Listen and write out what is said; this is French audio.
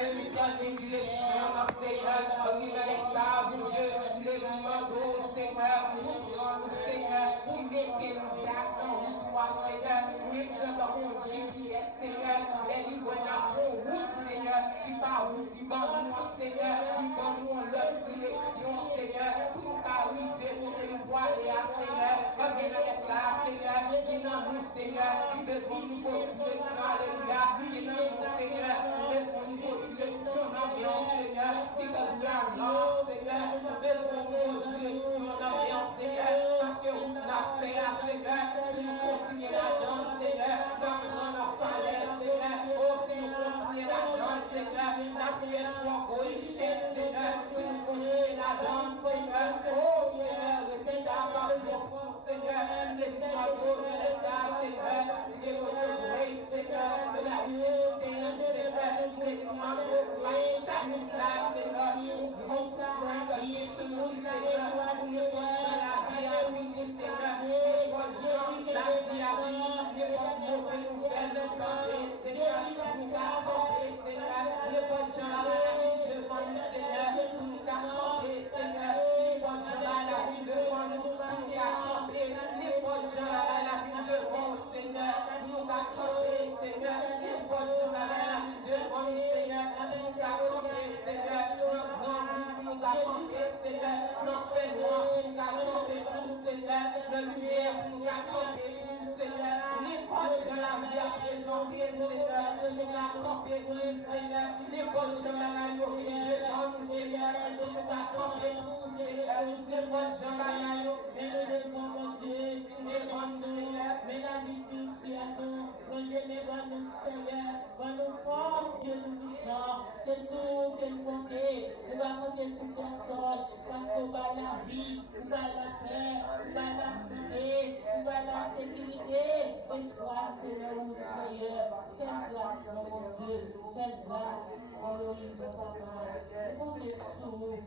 que nous sommes direction, Seigneur, qui nous laisse ça, mon Dieu, le demandons, Seigneur, pour prendre, Seigneur, pour mettre nous d'accord, nous toi, Seigneur, mettre dans mon GPS, Seigneur, les livres dans mon route, Seigneur, qui part où, qui va nous, Seigneur, qui va nous en leur direction, Seigneur, pour nous arriver, pour que nous voir les Seigneur, qui nous laisse ça, Seigneur, qui nous, Seigneur, qui besoin nous faut direction, alléluia, qui nous, Seigneur, qui besoin nous faut direction, l'ambiance, Seigneur, qui peut bien l'or, Seigneur, qui besoin nous faut direction, l'ambiance, Seigneur, parce que vous l'avez fait, Seigneur, si nous continuons la danse, Seigneur, dans notre falaise, Seigneur, oh, si nous continuons la danse, Seigneur, la fête pour gros échec, Seigneur, si nous continuons la danse, Seigneur, oh, Seigneur, retire ta part pour Seigneur, les victoires de ça, Seigneur, tu es votre grace, Seigneur, de la Seigneur, les victoires de chaque place, Seigneur, pour strength against nous, Seigneur, pour ne pas la vie à venir, Seigneur, pour pas la vie à venir, ne pas mauvais nouvelles de parler, Seigneur, nous accorder, Seigneur, ne pas la vie devant nous, Seigneur, pour nous accorder, Seigneur, ne pas la vie devant nous, pour nous accorder, ne pas la vie devant nous, Seigneur, nous accorder, Seigneur, ne pas la vie devant nous, Seigneur, nous accorder, Seigneur, notre grand groupe, nous accorder, Seigneur, notre fait noir, nous accorder pour nous, Seigneur, notre lumière, nous accorder pour nous, Seigneur, n'importe je la vie à présenter, Seigneur, nous accorder pour nous, Seigneur, n'importe je la vie au fil devant nous, Seigneur, nous accorder pour nous, Seigneur, n'importe je la vie, mais nous devons, mon Dieu, nous devons, Seigneur, mais la vie à nous, projet, mais nous, Seigneur, nous force, Dieu nous puissant, c'est tout que nous comptons, nous allons compter sur personne, parce qu'on va la vie, on va la paix, on va la santé, on va la sécurité, espoir, Seigneur, mon Seigneur, quelle grâce, mon Dieu, quelle grâce, oh, mon papa, comptez sur nous,